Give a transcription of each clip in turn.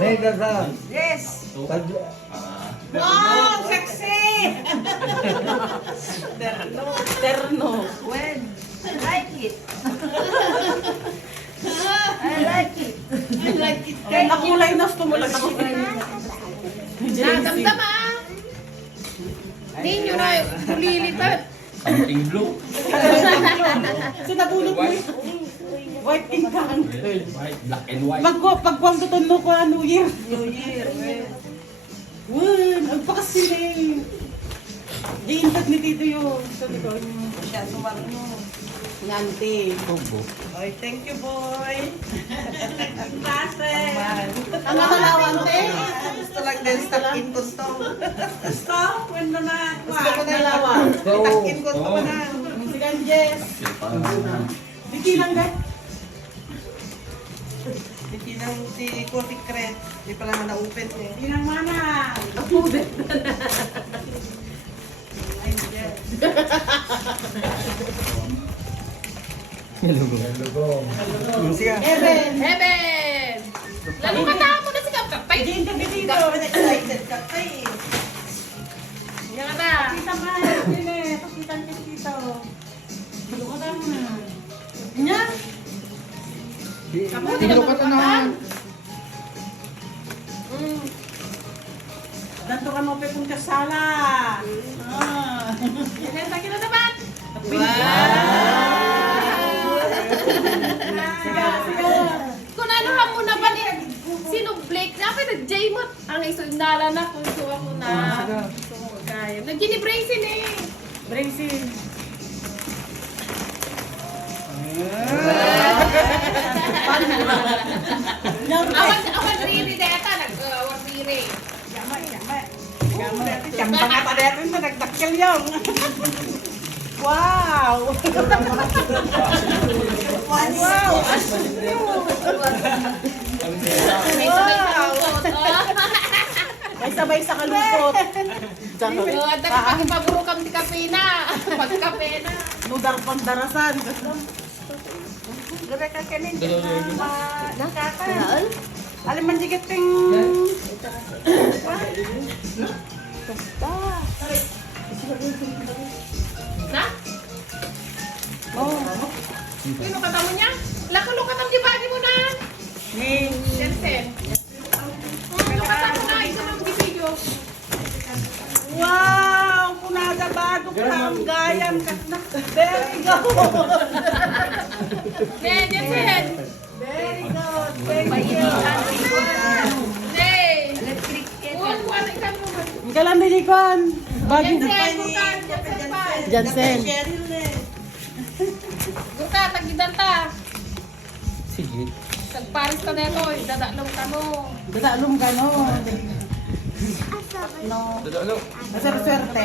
Yes. Wow, sexy! Terno. When? I like it. I like it. I like it. Nakulay na tumulat ako. Nadamdama. Hindi nyo na ulilitan. Something blue. Sinabulot mo yun. White ink ka. White, black and white. Pagwang tutundo ko New Year. New Year. Wun, agpakasiling. Giintag ni Tito yun. Sabi ko, Siya sumarno. Nante. Ay, thank you, boy. Klase. Ang makalawan, te? Gusto lang din stuck in ko to. Stop, when na na. Gusto ko na lawan. Stuck in ko to ko na. Musikan, Jess. Biki lang, guys. Hindi nang si Coffee Cret. Hindi pa naman na-open eh. Hindi nang mana. Ay, yes. Evan. Heaven! Lalo ka na mo na si Kapkapay. Giintag ni Tito. Excited ka pa eh. Yan na. Kita ba? Dile, pakitan ka Tito. Dilo ka lang na. Nya? Kamu tidak berpatan. Danto ka mo pa kung kasala. Yan na kita dapat. Siga, siga. Kung ano ka muna ba ni sino Blake na pa nag-J-Mot. Ang isundala na kung suwa mo na. Kaya. Nag-gini-bracing eh. Bracing. Awan riri deta. Nag-awan riri. Yamay, yamay. Jambang nga pa dito na nagdakkel yung. Wow! Wow! May sabay sa kalungkot. At nakipagpaburo kami di kape na. Pagkape na. Nudar pang darasan. Gawin ka kanin. Nakaka. Alam man digit ting... Na? Oh. Sino katamo niya? Lakalo katamo di bagi mo na. Ni. Jensen. Sino katamo na? Ito lang video. Wow! Punada badok na ang gayam. Very good! Ne, Jensen. Very good! Thank you! Ne. Kuwan ikan mo. Ang kalan na Nikon. Bagay Jensen, bukan. Jensen pa. Jansen. Cheryl eh. Gurta, tagidan ta. Sige. Tagparis ka neto. Dadalong ka mo. Dadalong ganon. No. Dalo. Maswerte.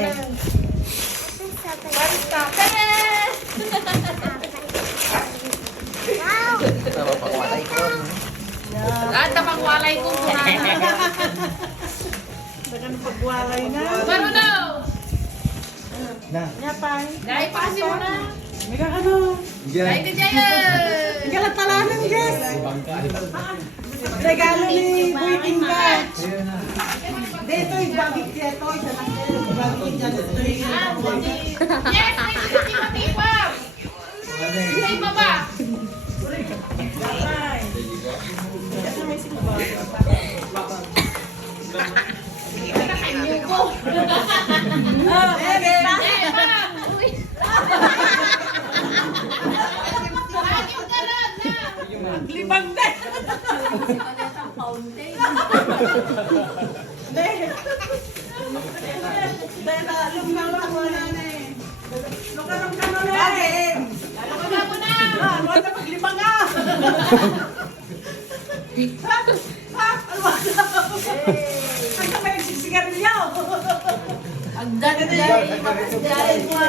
Paris ka. Tere! Napapakawalay ko. At napagwalay ko. Dagan pagwalay na. Marunaw! Yapay. Dahil pa kasi mo na. Mega kano. Dahil ka dyan! Ikalat talanan, Jess. Regalo ni Boy Tingkat. Dito yung bagit dito. Isa lang dito. Bagit dyan. Yes! May hindi matipam! Hindi pa ba? Yapay. Kasi may simba. Nakakanyo ko! Ebe. Eh, parang! Uy! Kanyo ka lang na! Libang na. Dahil lumang ako na eh. Lukarang ka na eh. Wala mo na! Wala paglibang nga. Ang kamay nagsisigarilyo. Ang dagday. Dahil mo.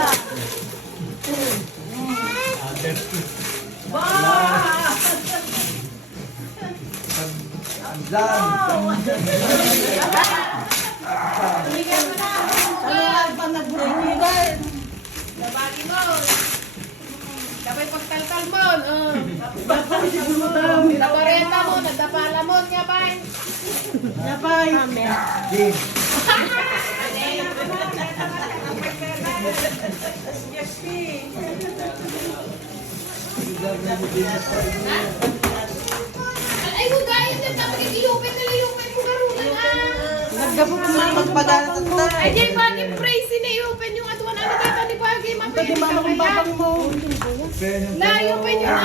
Tumigil mo na. Wala pang nag-break. Labagi mo! Sabay pagtalkal mo! Dapat siguro. Nabareta mo, nagdapalamon nga ba? Yapay. Ay, hugayin din. Tapos ilupin nila yung karulan Naggapo ko na Magpadala tanda. Ay, di ba ni Praise siniyupin yung aduan ano dito ni Bagay. Pwede mama kong babang mo. Layupin yun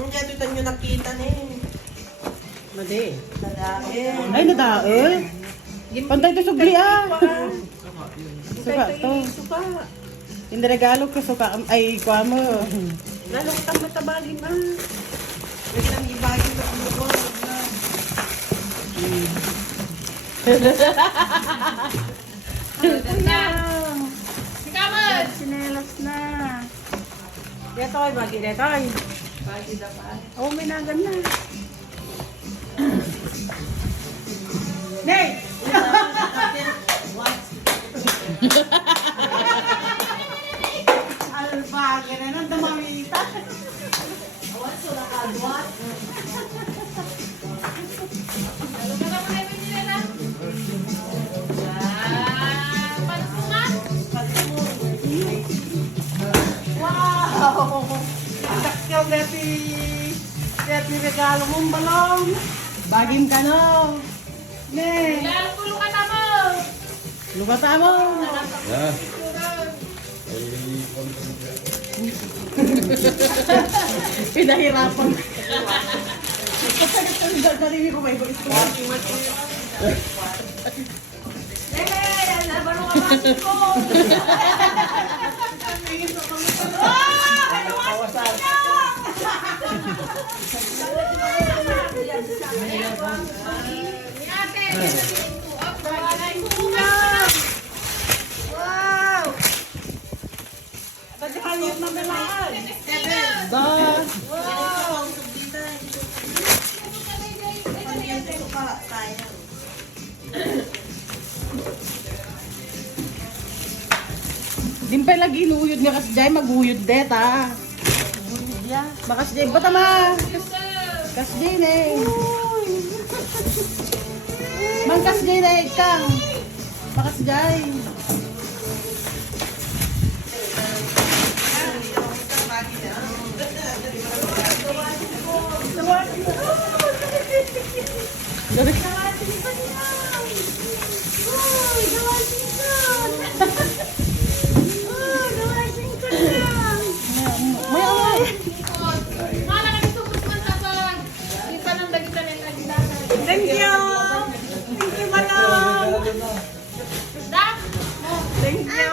Ang dito nyo nakita na eh. Madi. Dadahin. Ay, nadae. Pantay to sugli ah. Suka to. Yung regalo ko suka. Ay, kuha mo. Lalo ka matabagin ah. Pwede nang ibagin sa ulo ko. Si Kamad! Sinelas na. Detoy, bagi detoy. Bagi dapat. Oh, may nagan na. Nay! Albagi na nang damamita. Ano ka naman ay nila na? Pansungan? Wow! Sakyaw dati. Dati regalo mong balong. Bagim ka no. Nay! Ilan pulo ka na mo? Lugata mo. Yeah. Pinahirapan. Narinig ko may gusto. Labaro ka ba ko? Ni ate, Wow! Pagkakayot na melaan. Da. Wow! Suka tayo. Dimpay lagi inuyod nga kasjay maguyod det ah. Makasjay ba tama? Kasjay ne. Mang kasjay ne kang. Makasjay. May away. Mana ka dito man kapag kita nang dagitan ng agdanan. Thank you. Thank you, Manong. Da? Thank you.